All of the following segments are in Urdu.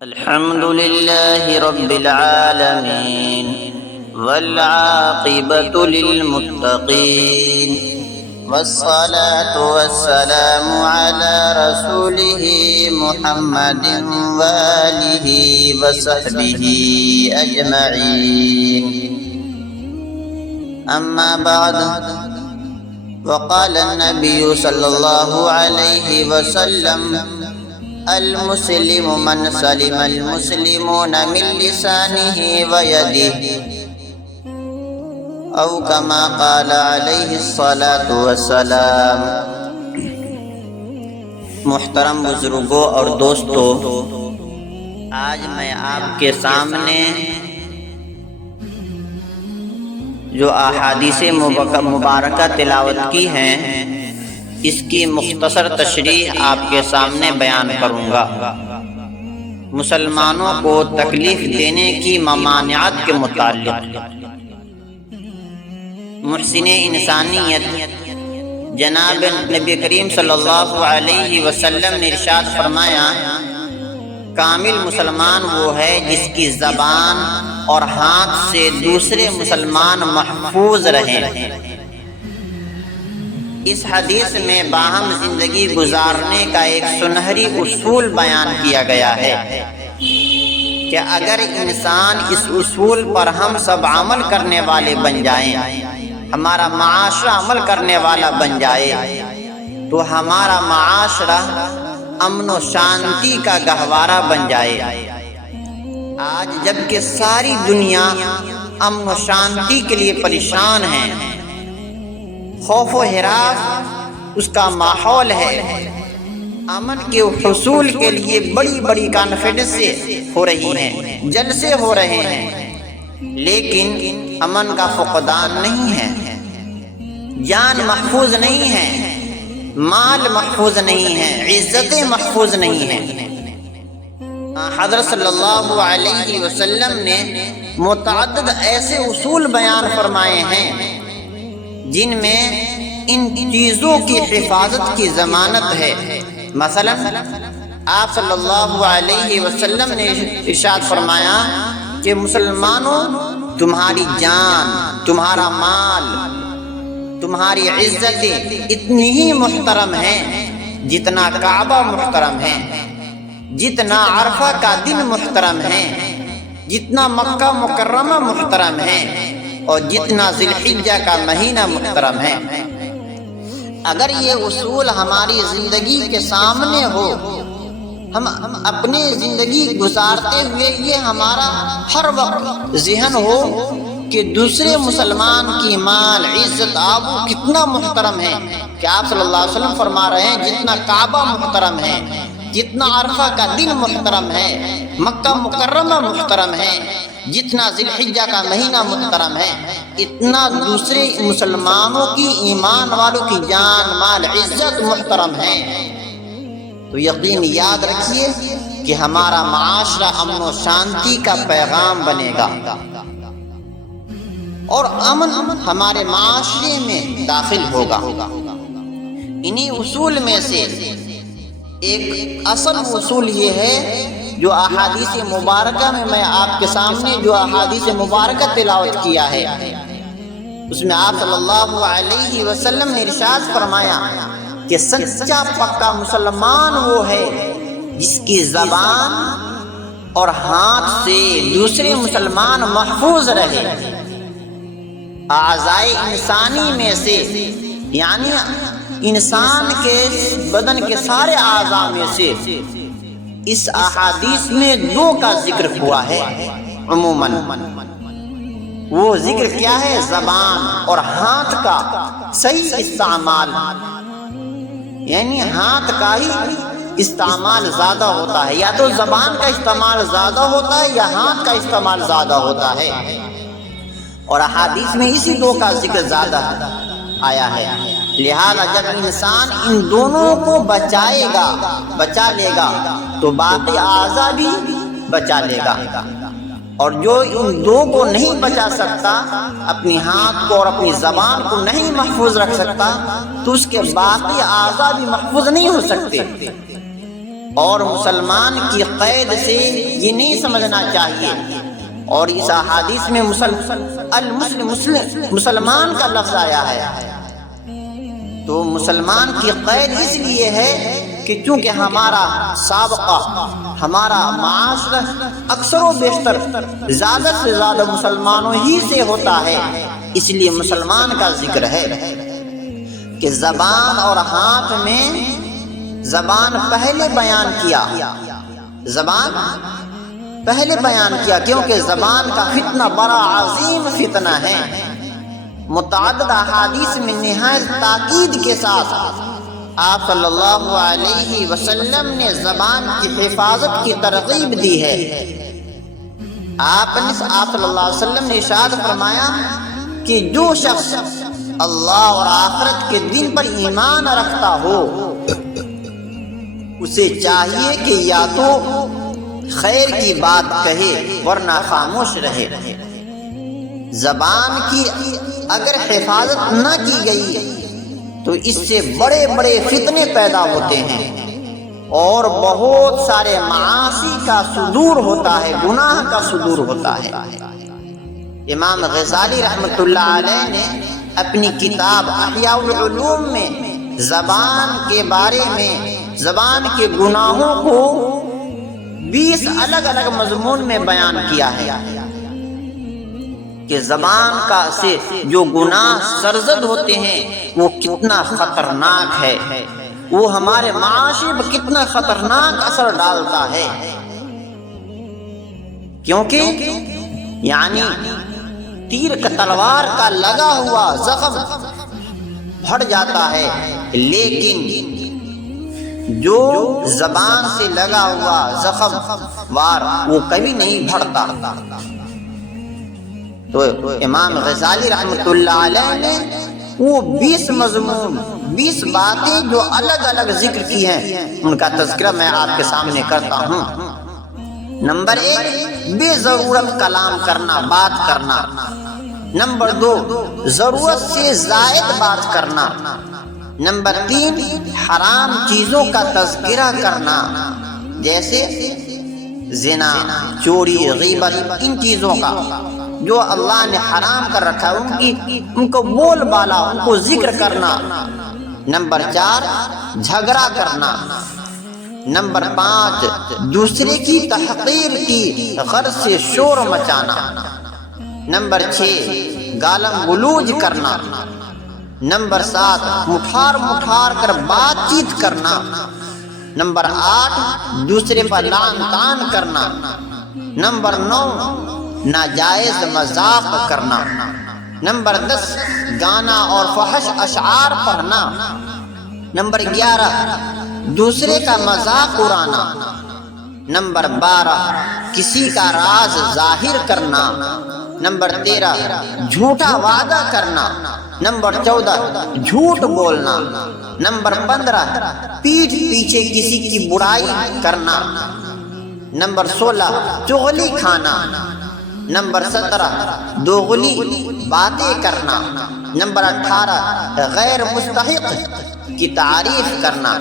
الحمد لله رب العالمين والعاقبة للمتقين والصلاة والسلام على رسوله محمد وآله وصحبه أجمعين. أما بعد، وقال النبي صلى الله عليه وسلم: المسلم من سلم المسلمون من لسانه ويده، او كما قال علیہ الصلاۃ والسلام. محترم بزرگوں اور دوستو، آج میں آپ کے سامنے جو احادیث مبارکہ تلاوت کی ہیں، اس کی مختصر تشریح آپ کے سامنے بیان کروں گا. مسلمانوں کو تکلیف دینے کی ممانعت کے متعلق محسن انسانیت جناب نبی کریم صلی اللہ علیہ وسلم نے ارشاد فرمایا: کامل مسلمان وہ ہے جس کی زبان اور ہاتھ سے دوسرے مسلمان محفوظ رہیں. اس حدیث میں باہم زندگی گزارنے کا ایک سنہری اصول بیان کیا گیا ہے کہ اگر انسان اس اصول پر ہم سب عمل کرنے والے بن جائیں، ہمارا معاشرہ عمل کرنے والا بن جائے، تو ہمارا معاشرہ امن و شانتی کا گہوارہ بن جائے. آج جبکہ ساری دنیا امن و شانتی کے لیے پریشان ہے، خوف و ہراس اس کا ماحول ہے، امن کے حصول کے لیے بڑی بڑی کانفرنس ہو رہی ہیں، جلسے ہو رہے ہیں، لیکن امن کا فقدان نہیں ہے، جان محفوظ نہیں ہے، مال محفوظ نہیں ہے، عزتیں محفوظ نہیں ہیں. حضرت صلی اللہ علیہ وسلم نے متعدد ایسے اصول بیان فرمائے ہیں جن میں ان چیزوں کی حفاظت کی ضمانت ہے. مثلا آپ صلی اللہ علیہ وسلم نے ارشاد فرمایا کہ مسلمانوں، تمہاری جان، تمہارا مال، تمہاری عزتیں اتنی ہی محترم ہیں جتنا کعبہ محترم ہے، جتنا عرفہ کا دن محترم ہے، جتنا مکہ مکرمہ محترم ہے، اور جتنا ذی الحجہ کا مہینہ محترم ہے. اگر یہ اصول ہماری زندگی کے سامنے ہو، ہم اپنی زندگی گزارتے ہوئے یہ ہمارا ہر وقت ذہن ہو کہ دوسرے مسلمان کی مال، عزت، آبرو کتنا محترم ہے، کہ آپ صلی اللہ علیہ وسلم فرما رہے ہیں جتنا کعبہ محترم ہے، جتنا عرفہ کا دن محترم ہے، مکہ مکرمہ محترم ہے، جتنا ذی الحجہ کا مہینہ محترم ہے، اتنا دوسرے مسلمانوں کی، ایمان والوں کی جان، مال، عزت محترم ہے. تو یقین یاد رکھیے کہ ہمارا معاشرہ امن و شانتی کا پیغام بنے گا، اور امن ہمارے معاشرے میں داخل ہوگا. انہی اصول میں سے ایک اصل اصول یہ ہے جو احادیث مبارکہ میں آپ کے سامنے جو احادیث مبارکہ تلاوت کیا ہے، اس میں آپ صلی اللہ علیہ وسلم نے ارشاد فرمایا کہ سچا پکا مسلمان وہ ہے جس کی زبان اور ہاتھ سے دوسرے مسلمان محفوظ رہے. اعضائے انسانی میں سے، یعنی انسان کے بدن کے سارے اعضاء میں سے، اس احادیث میں دو کا ذکر ہوا ہے عموماً. وہ ذکر کیا ہے؟ زبان اور ہاتھ کا صحیح استعمال، یعنی ہاتھ کا ہی استعمال زیادہ ہوتا ہے، یا تو زبان کا استعمال زیادہ ہوتا ہے یا ہاتھ کا استعمال زیادہ ہوتا ہے. اور احادیث میں اسی دو کا ذکر زیادہ آیا ہے. لہذا جب انسان ان دونوں کو بچا لے گا تو باقی اعضاء بھی بچا لے گا. اور جو ان دو کو نہیں بچا سکتا، اپنی ہاتھ کو اور اپنی زبان کو نہیں محفوظ رکھ سکتا، تو اس کے باقی اعضاء بھی محفوظ نہیں ہو سکتے. اور مسلمان کی قید سے یہ نہیں سمجھنا چاہیے. اور اس احادیث میں مسلمان کا لفظ آیا ہے. تو مسلمان کی قید اس لیے ہے کہ چونکہ ہمارا سابقہ، ہمارا معاشرہ اکثر و بیشتر زیادہ سے زیادہ مسلمانوں ہی سے ہوتا ہے، اس لیے مسلمان کا ذکر ہے کہ زبان اور ہاتھ میں زبان پہلے بیان کیا، زبان پہلے بیان کیا، کیونکہ زبان کا فتنہ بڑا عظیم فتنہ ہے. متعدد احادیث میں نہایت تاکید کے ساتھ آپ صلی اللہ علیہ وسلم نے زبان کی حفاظت کی ترغیب دی ہے. آپ صلی اللہ علیہ وسلم نے ارشاد فرمایا کہ جو شخص اللہ اور آخرت کے دن پر ایمان رکھتا ہو اسے چاہیے کہ یا تو خیر کی بات کہے ورنہ خاموش رہے. زبان کی اگر حفاظت نہ کی گئی تو اس سے بڑے بڑے فتنے پیدا ہوتے ہیں اور بہت سارے معاصی کا صدور ہوتا ہے، گناہ کا صدور ہوتا ہے. امام غزالی رحمۃ اللہ علیہ نے اپنی کتاب احیاء العلوم میں زبان کے بارے میں، زبان کے گناہوں کو 20 الگ الگ مضمون میں بیان کیا ہے کہ زبان کا سے جو گناہ سرزد ہوتے ہیں وہ کتنا خطرناک ہے، وہ ہمارے معاشرے پر کتنا خطرناک اثر ڈالتا ہے. کیونکہ یعنی تیر کا تلوار کا لگا ہوا زخم بڑھ جاتا ہے، لیکن جو زبان سے لگا ہوا زخم وار وہ کبھی نہیں بڑھتا. تو امام غزالی رحمۃ اللہ علیہ نے وہ 20 مضمون، 20 باتیں جو الگ الگ ذکر کی ہیں، ان کا تذکرہ میں آپ کے سامنے کرتا ہوں. نمبر 1 بے ضرورت کلام کرنا، بات کرنا. نمبر 2 ضرورت سے زائد بات کرنا. نمبر 3 حرام چیزوں کا تذکرہ کرنا، جیسے زنا، چوری، غیبت، ان چیزوں کا جو اللہ نے حرام کر رکھا ہے ان کو بول بالا، ان کو ذکر کرنا. نمبر 4 جھگڑا کرنا. نمبر 5 دوسرے کی تحقیر کی غرض سے شور مچانا. نمبر 6 گالم گلوج کرنا. نمبر 7 مٹھار کر بات چیت کرنا. نمبر 8 دوسرے پر لعن طعن کرنا. نمبر 9 ناجائز مذاق کرنا. نمبر 10 گانا اور فحش اشعار پڑھنا. نمبر 11 دوسرے کا مذاق اڑانا. نمبر 12 کسی کا راز ظاہر کرنا. نمبر 13 جھوٹا وعدہ کرنا. نمبر 14 جھوٹ بولنا. نمبر 15 پیٹھ پیچھے کسی کی برائی کرنا. نمبر 16 چغلی کھانا. نمبر 17 دوغلی باتیں کرنا. نمبر 18 غیر مستحق کی تعریف کرنا.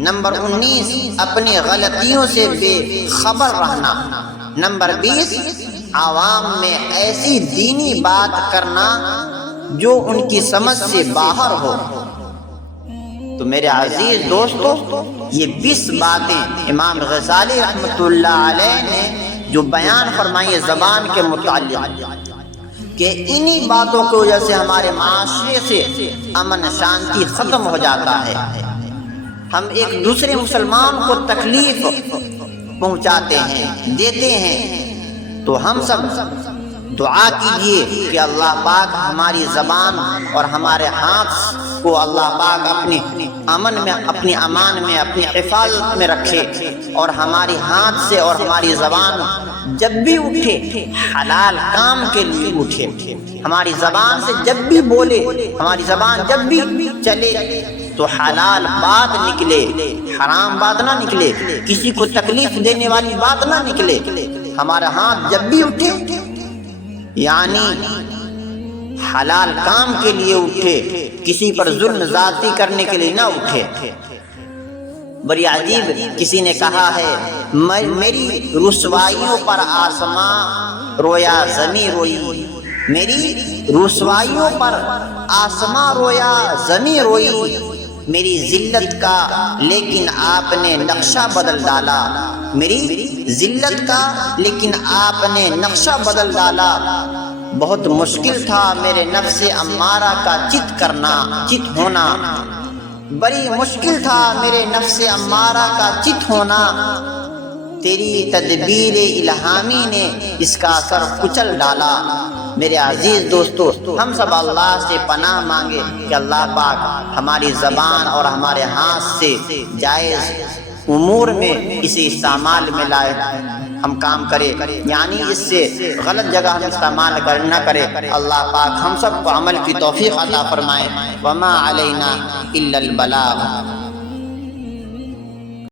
نمبر 19 اپنی غلطیوں سے بے خبر رہنا. نمبر 20 عوام میں ایسی دینی بات کرنا جو ان کی سمجھ سے باہر ہو. تو میرے عزیز دوستو، یہ 20 باتیں امام غزالی رحمۃ اللہ علیہ نے جو بیان فرمائی زبان کے متعلق کہ انہی باتوں کی وجہ سے ہمارے معاشرے سے امن شانتی ختم ہو جاتا ہے. ہم ایک دوسرے مسلمان کو تکلیف پہنچاتے ہیں، دیتے ہیں. تو ہم سب دعا کیجئے کہ اللہ پاک ہماری زبان اور ہمارے ہاتھ کو اللہ پاک اپنے امن میں، اپنی امان میں، اپنی حفاظت میں رکھے، اور ہماری ہاتھ سے اور ہماری زبان جب بھی اٹھے حلال کام کے لیے اٹھے. ہماری زبان سے جب بھی بولے، ہماری زبان جب بھی چلے تو حلال بات نکلے، حرام بات نہ نکلے، کسی کو تکلیف دینے والی بات نہ نکلے. ہمارا ہاتھ جب بھی اٹھے یعنی حلال کام کے لیے اٹھے، کسی پر ظلم زیادتی کرنے کے لیے نہ اٹھے. بڑی عجیب کسی نے کہا ہے میری رسوائیوں پر آسماں رویا زمیں روئی، میری رسوائیوں پر آسماں رویا زمیں روئی، میری ذلت کا لیکن آپ نے نقشہ بدل ڈالا، میری ذلت کا لیکن آپ نے نقشہ بدل ڈالا۔ بہت مشکل تھا میرے نفس امارہ کا چت کرنا، چت ہونا، بڑی مشکل تھا میرے نفس امارہ کا چت ہونا، تیری تدبیر الہامی نے اس کا سر کچل ڈالا۔ میرے عزیز دوستو، ہم سب اللہ سے پناہ مانگے کہ اللہ پاک ہماری زبان اور ہمارے ہاتھ سے جائز امور میں اسے استعمال میں لائے، ہم کام کرے، یعنی اس سے غلط جگہ ہم استعمال نہ کرے۔ اللہ پاک ہم سب کو عمل کی توفیق عطا فرمائے۔ وما علینا الا البلاغ۔